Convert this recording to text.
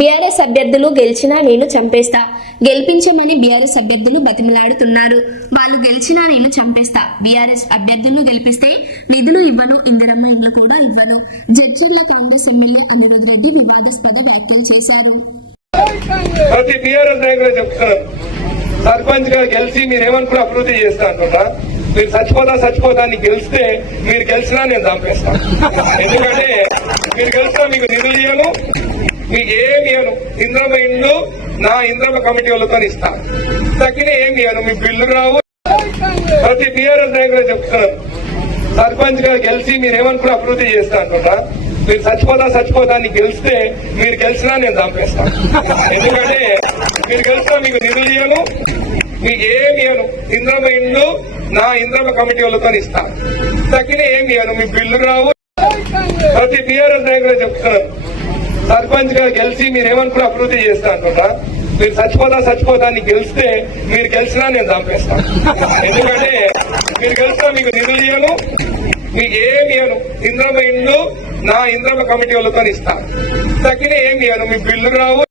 BRS అభ్యర్థులు గెలిచినా నేను చంపేస్తా, గెలిపించమని బీఆర్ఎస్ అభ్యర్థులు బతిమలాడుతున్నారు. వాళ్ళు గెలిచినా నేను చంపేస్తా, బీఆర్ఎస్ అభ్యర్థులను గెలిపిస్తే నిధులు ఇవ్వను, ఇందిరమ్మ ఇండ్లు కూడా ఇవ్వను. జడ్చర్ల కాంగ్రెస్ ఎమ్మెల్యే అనిరుద్ రెడ్డి వివాదాస్పద వ్యాఖ్యలు చేశారు. ప్రతి బీఆర్ఎస్ నాయకులు చెప్తున్నారు, సర్పంచ్ గా గెలిచి మీరేమని కూడా అభివృద్ధి చేస్తా అంటున్నా. మీరు చచ్చిపోతా అని గెలిస్తే మీరు గెలిచినా నేను చంపేస్తాను. ఎందుకంటే మీరు గెలిచినా మీకు నిధులు ఇవ్వను, మీకు ఏమి ఇవ్వను. ఇంద్రమ్మ ఇండ్లు నా ఇంద్రమ్మ కమిటీ వాళ్ళతో ఇస్తాను, తగ్గిన ఏమి ఇవ్వను, మీ బిల్లు రావు. ప్రతి బీఆర్ఎస్ నాయకులు చెప్తున్నారు, సర్పంచ్ గా గెలిచి మీరేమని కూడా అభివృద్ధి చేస్తా అంటున్నా. మీరు చచ్చిపోతా అని గెలిస్తే మీరు గెలిచినా నేను చంపేస్తాను. ఎందుకంటే మీరు గెలిచినా మీకు నిధులు ఇవ్వను, మీకు ఏమి ఇవ్వను. ఇంద్రమ్మ ఇండ్లు నా ఇంద్రమ్మ కమిటీ వాళ్ళతో ఇస్తాను, తగ్గిన ఏమి ఇవ్వను, మీ బిల్లు రావు. ప్రతి బీఆర్ఎస్ నాయకులు చెప్తున్నారు, సర్పంచ్ గా గెలిచి మీరేమని కూడా అభివృద్ధి చేస్తా అంటున్నా. మీరు చచ్చిపోతా అని గెలిస్తే మీరు గెలిచినా నేను చంపేస్తాను. ఎందుకంటే మీరు గెలిచినా మీకు నిధులు ఇవ్వను, మీకు ఏమి ఇవ్వను. ఇంద్రమ్మ ఇండ్లు నా ఇంద్రమ్మ కమిటీ వాళ్ళతో ఇస్తాను, తగ్గిన ఏమి ఇవ్వను, మీ బిల్లు రావు.